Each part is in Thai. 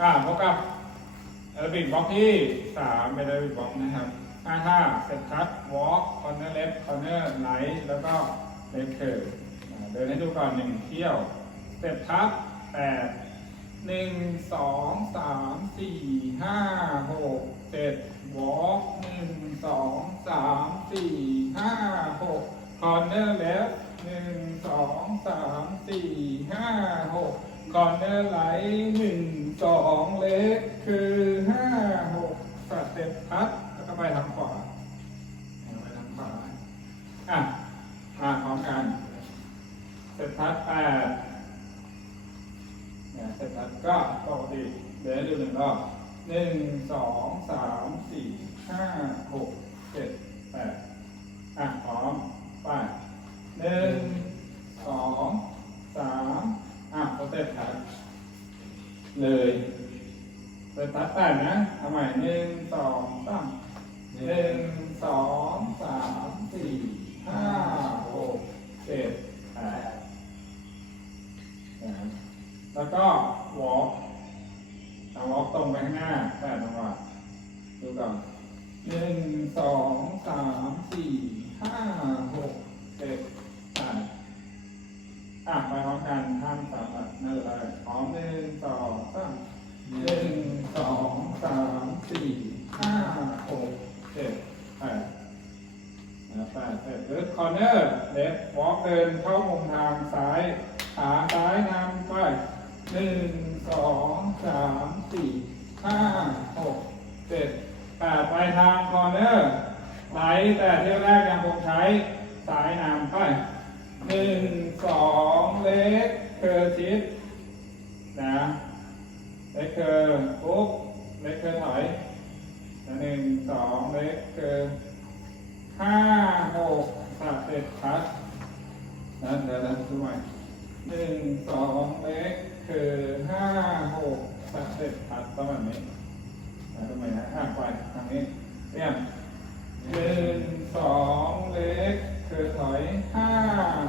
อ่าพบกับแอโรบิกบล็อกที่สามเป็นแอโรบิกบล็อกนะครับห้าท่าเซตคัทวอล์กคอนเนอร์เลฟคอนเนอร์ไลท์แล้วก็เลฟเคิร์เดินให้ดูก่อนหนึ่งเที่ยวเซตคัทแปดหนึ่งสองสามสี่ห้าหกเจ็ดวอล์กหนึ่งสองสามสี่ห้าหกคอนเนอร์เลฟหนึ่งสองสามสี่ห้าหกคอนเนอร์ไลท์หนึ่ง สองเล็กคือห้าหกสเต็ปพัดแล้วก็ไปทางขวาไปทางขวาอะมาพร้อมกันสเต็ปพัดแปดเนี่ยสเต็ปพัดก็ปกติเดี๋ยวดูหนึ่งรอบหนึ่งสองสามสี่ห้าหกเจ็ดแปดอะพร้อมไปหนึ่งสองสามอะสเต็ปพัด เลยเต็ปพัดแปดนะเอาใหม่หนึ่งสองสามหนึ่งสองสามสี่ห้าหกเจ็ดแปดแล้วก็วอล์กเอาวอล์กตรงไปข้างหน้าแปดจังหวะดูก่อนหนึ่งสองสามสี่ห้าหกเจ็ด อะไปพร้อมกันทำสามอันนั่นเลยพร้อมหนึ่งสองสามหนึ่งสองสามสี่ห้าหกเจ็ดแปดนะแปดเสร็จล้วคอร์เนอร์เล็บวอล์กเดินเข้ามุมทางซ้ายขาซ้ายนำไปหนึ่งสองสามสี่ห้าหกเจ็ดแปดไปทางคอร์เนอร์ไหลแต่เที่ยวแรกยังคงใช้ซ้ายนำไป หนึ่งสองเล็กเคอร์ชิดนะเล็กเกอร์ปุ๊บเล็กเกอร์ถอยหนึ่งสองเล็กเกอร์ห้าหกสับเสร็จพัดนะเดี๋ยวนะดูใหม่หนึ่งสองเล็กเกอร์ห้าหกสับเสร็จพัดประมาณนี้นะทำไมนะอะไปทางนี้เรียงหนึ่งสองเล็กเกอร์ถอยห้า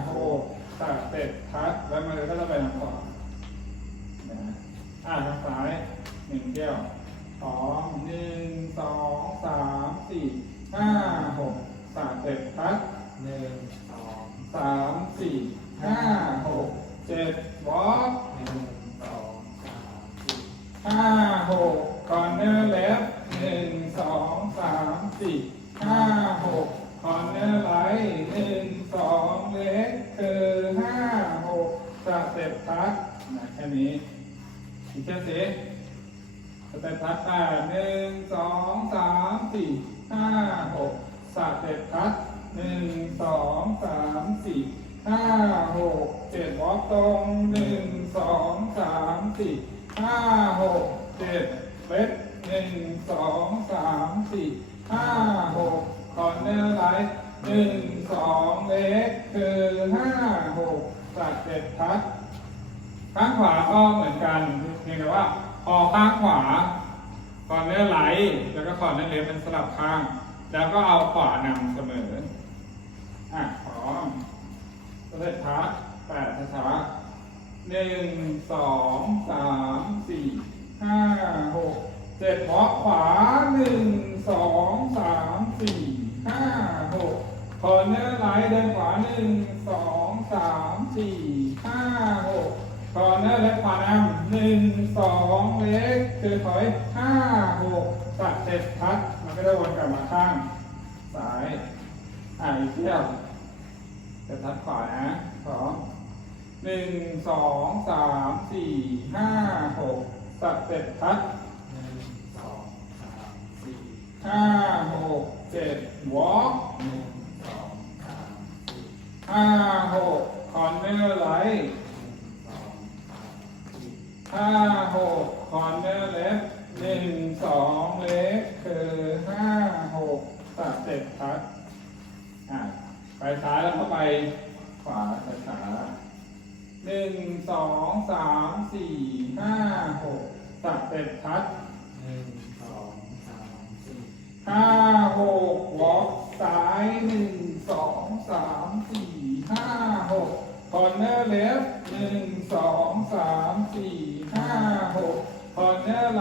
หกสับเสร็จพัดแล้วมันก็จะไปทางขวา นะอ่าทางซ้ายหนึ่งเที่ยวสองหนึ่งสองสามสี่ห้าหกสามเจ็ดพัดหนึ่งสองสามสี่ห้าหกเจ็ดวอล์กหนึ่งสองสามสี่ห้าหกคอนเนอร์เลฟหนึ่งสองสามสี่ห้าหกคอนเนอร์ไลท์หนึ่งสองเล็กคือห้าหกสเต็ปพัดนะแค่นี้อีกแค่สิสเต็ปพัดแปดหนึ่งสองสามสี่ ห้าหกสเต็ปพัดหนึ่งสองสามสี่ห้าหกเจ็ดวอกตรงหนึ่งสองสามสี่ห้าหกเจ็ดเวทหนึ่งสองสามสี่ห้าหกคอนเนอร์ไลท์หนึ่งสองเล็กคือห้าหกสเต็ปพัดข้างขวาก็เหมือนกันเพียงแต่ว่าพอข้างขวา คอนเนอร์ไหลแล้วก็คอนเนอร์เลฟเป็นสลับข้าง แล้วก็เอาขวานำเสมออะพร้อมสเต็ปพาร์ทแปดช้าหนึ่งสองสามสี่ห้าหกเจ็ดเพาะขวาหนึ่งสองสามสี่ห้าหกคอนเนอร์ไลเดินขวาหนึ่งสองสามสี่ห้าหก คอร์เนอร์เล็กขวานำหนึ่งสองเล็กคือถอยห้าหกตัดเจ็ดพัดมันก็จะวนกลับมาข้างซ้ายอ่าอีกเที่ยวจะทัดขวานะสองหนึ่งสองสามสี่ห้าหกตัดเจ็ดพัดหนึ่งสองสามสี่ห้าหกเจ็ดวอล์กหนึ่งสองสามสี่ห้าหกคอร์เนอร์ไลท์ หนึ่งสองสามสี่ ห้าหกคอนเนอร์เล็บหนึ่งสองเล็กคือห้าหกตัดเจ็ดพัดอะไปซ้ายแล้วก็ไปขวาช้าๆหนึ่งสองสามสี่ห้าหกตัดเจ็ดพัดหนึ่งสองสามสี่ห้าหกวอล์กซ้ายหนึ่งสองสามสี่ห้าหก คอนเนอร์เล็บหนึ่งสองสามสี่ห้าหกคอนเนอร์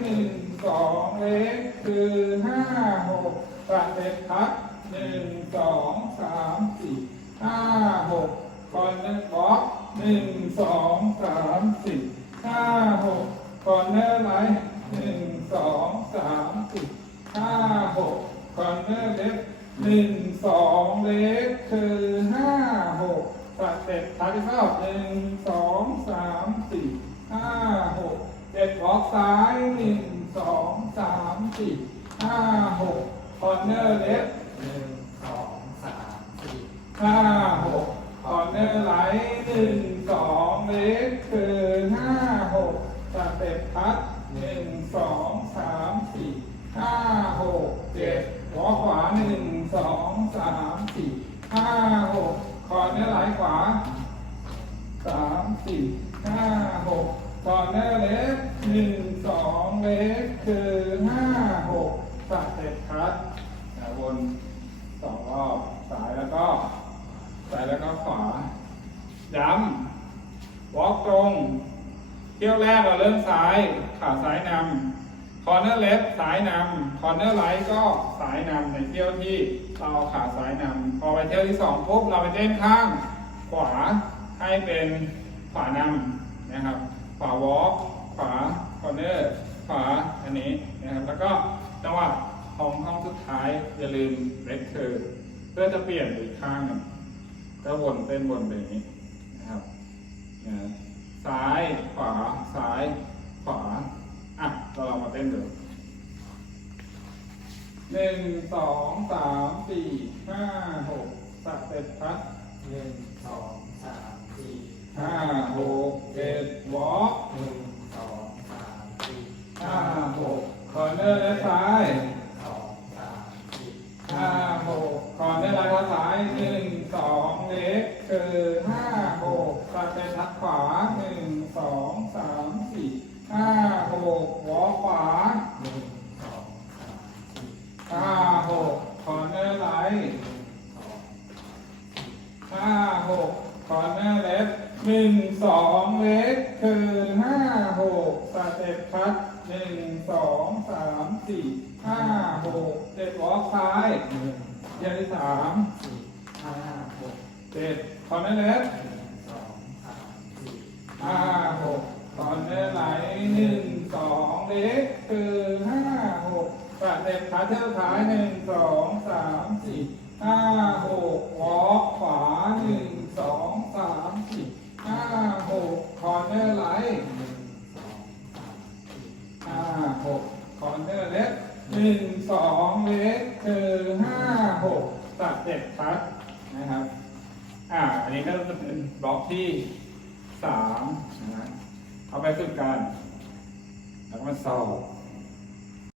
หนึ่งสองเล็กคือห้าหกสเต็ปพัดหนึ่งสองสามสี่ห้าหกคอนเนอร์บล็อกหนึ่งสองสามสี่ห้าหกคอนเนอร์ไลท์หนึ่งสองสามสี่ห้าหกคอนเนอร์เล็กหนึ่งสองเล็กคือห้าหกสเต็ปพัดอีกรอบ หนึ่งสองสามสี่ห้าหกเจ็ดบล็อกซ้ายหนึ่งสองสามสี่ห้าหกคอนเนอร์เล็บหนึ่งสองสามสี่ห้าหกคอนเนอร์ไลท์หนึ่งสองเล็บคือห้าหกสเต็ปพัดหนึ่งสองสามสี่ห้าหกเจ็ดหัวขวาหนึ่งสองสามสี่ห้าหกคอนเนอร์ไลท์ขวาสามสี่ห้าห กคอนเนอร์เล็กหนึ่งสองเล็กคือห้าหกสเต็ปพัดนะวนสองรอบซ้ายแล้วก็ซ้ายแล้วก็ขวาย้ำวอล์กตรงเที่ยวแรกเราเริ่มซ้ายขาซ้ายนำคอร์เนอร์เลฟซ้ายนำคอร์เนอร์ไลท์ก็ซ้ายนำในเที่ยวที่เราเอาขาซ้ายนำพอไปเที่ยวที่สองปุ๊บเราไปเต้นข้างขวาให้เป็นขวานำนะครับ ขวาวอล์กขวาคอร์เนอร์ขวาอันนี้นะครับ แล้วก็จังหวะของห้องสุดท้ายอย่าลืมเรคเทอร์เพื่อจะเปลี่ยนอีกข้างหนึ่งก็วนเต้นวนไปอย่างนี้นะครับนะซ้ายขวาซ้ายขวาอะเราลองมาเต้นดูหนึ่งสองสามสี่ห้าหกสเต็ปพัดหนึ่งสองสามสี่ ห้าหกเจ็ดวอล์กหนึ่งสองสามสี่ห้าหกคอร์เนอร์และซ้ายสองสามสี่ห้าหกคอร์เนอร์และเท้าซ้ายหนึ่งสองเล็กคือห้าหกสเต็ปทักขวาหนึ่งสองสามสี่ห้าหกวอล์กขวาหนึ่งสองสามสี่ ห้าหกคอร์เนอร์ไลท์ หนึ่งสอง ห้าหกคอร์เนอร์เล็กหนึ่งสองเล็กคือห้าหกสเต็ปพัดหนึ่งสอง สามสี่ห้าหกเจ็ดวอล์กซ้ายหนึ่งเที่ยที่สามสี่ห้าหกเจ็ดคอเนอร์เล็กหนึ่งสองสามสี่ห้าหกคอเนอร์ไลหนึ่งสองเล็กคือห้าหกสเต็ปพัดเที่ยวท้ายหนึ่งสองสามสี่ห้าหกวอล์กขวาหนึ่งสองสามสี่ห้าหกคอเนอร์ไหนึ่ หนึ่งสองเล็กคือห้าหกตัดเจ็ดพัดนะครับ อ่า อันนี้ก็จะเป็นบล็อกที่สามนะฮะเอาไปฝึกกัน แล้วก็มาสอบ